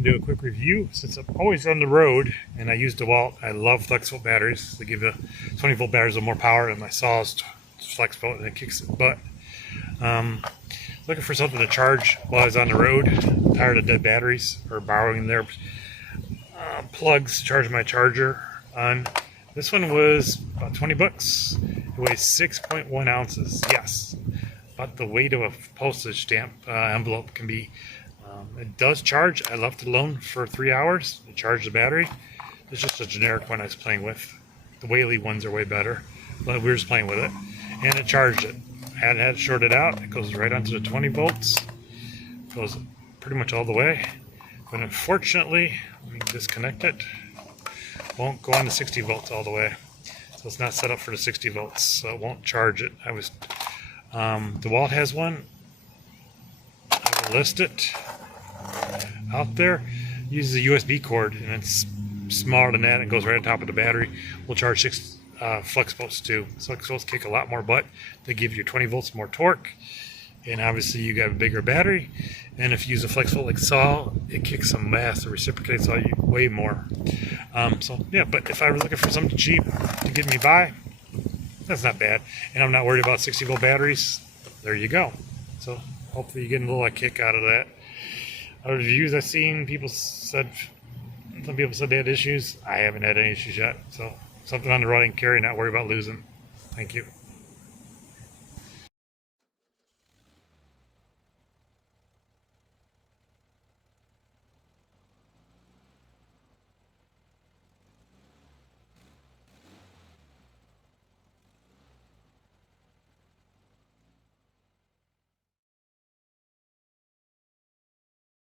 I'm going to do a quick review since I'm always on the road and I use Dewalt. I love FLEXVOLT batteries. They give the 20-volt batteries a little more power, and my saw is FLEXVOLT and it kicks its butt. Looking for something to charge while I was on the road. I'm tired of dead batteries or borrowing their plugs to charge my charger on. This one was about 20 bucks. It weighs 6.1 ounces. Yes, about the weight of a postage stamp envelope can be. It does charge. I left it alone for 3 hours to charge the battery. It's just a generic one I was playing with. The Whaley ones are way better, but we were just playing with it. And it charged it. I had it shorted out. It goes right onto the 20 volts. It goes pretty much all the way. But unfortunately, let me disconnect it. Won't go on to 60 volts all the way. So it's not set up for the 60 volts, so it won't charge it. DeWalt has one. I will list it out there. Uses a USB cord, and it's smaller than that and goes right on top of the battery. We'll charge 6 FLEXVOLTs too. FLEXVOLTs kick a lot more butt. They give you 20 volts more torque, and obviously you got a bigger battery. And if you use a FLEXVOLT like saw, it kicks some mass. It reciprocates all you way more. So yeah, but if I was looking for something cheap to get me by, that's not bad. And I'm not worried about 60 volt batteries. There you go. So hopefully you're getting a little kick out of that. Other reviews I've seen, some people said they had issues. I haven't had any issues yet. So something on the road I can carry, not worry about losing. Thank you.